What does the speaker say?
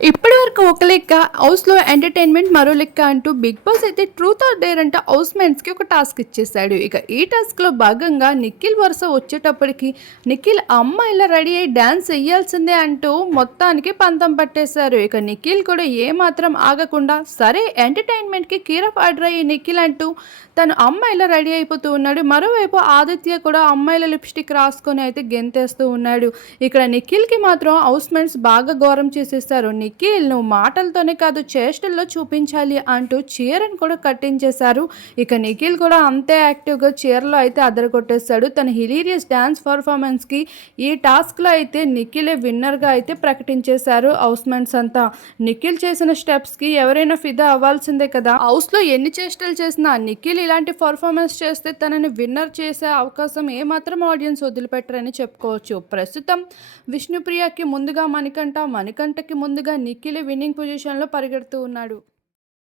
ఇప్పటి వరకు ఒక లెక్క హౌస్లో ఎంటర్టైన్మెంట్ మరో లెక్క అంటూ బిగ్ బాస్ అయితే ట్రూత్ ఆర్ డేర్ అంటే హౌస్కి ఒక టాస్క్ ఇచ్చేసాడు ఇక ఈ టాస్క్లో భాగంగా నిఖిల్ వరుస వచ్చేటప్పటికి నిఖిల్ అమ్మ ఇలా రెడీ అయ్యి డ్యాన్స్ వేయాల్సిందే అంటూ మొత్తానికి పంతం పట్టేశారు. ఇక నిఖిల్ కూడా ఏమాత్రం ఆగకుండా సరే ఎంటర్టైన్మెంట్కి కీరఫ్ ఆర్డర్ అయ్యి నిఖిల్ అంటూ తను అమ్మాయిలా రెడీ అయిపోతూ ఉన్నాడు. మరోవైపు ఆదిత్య కూడా అమ్మాయిల లిప్స్టిక్ రాసుకొని అయితే గెంతేస్తూ ఉన్నాడు. ఇక్కడ నిఖిల్కి మాత్రం హౌస్ మేట్స్ బాగా ఘోరం చేసేస్తారు నిఖిల్ నువ్వు మాటలతోనే కాదు చేష్టల్లో చూపించాలి అంటూ చీరను కూడా కట్టించేశారు. ఇక నిఖిల్ కూడా అంతే యాక్టివ్గా చీరలో అయితే అదరగొట్టేశాడు. తన హిలీరియస్ డ్యాన్స్ పర్ఫార్మెన్స్కి ఈ టాస్క్లో అయితే నిఖిలే విన్నర్గా అయితే ప్రకటించేశారు హౌస్మెంట్స్ అంతా. నిఖిల్ చేసిన స్టెప్స్కి ఎవరైనా ఫిదా అవ్వాల్సిందే కదా. హౌస్లో ఎన్ని చేష్టలు చేసినా నిఖిల్ ఇలాంటి పర్ఫార్మెన్స్ చేస్తే తనని విన్నర్ చేసే అవకాశం ఏమాత్రం ఆడియన్స్ వదిలిపెట్టరని చెప్పుకోవచ్చు. ప్రస్తుతం విష్ణుప్రియకి ముందుగా మణికంఠ మణికంఠకి ముందుగా నిఖిల్ విన్నింగ్ పొజిషన్లో పరిగెడుతూ ఉన్నాడు.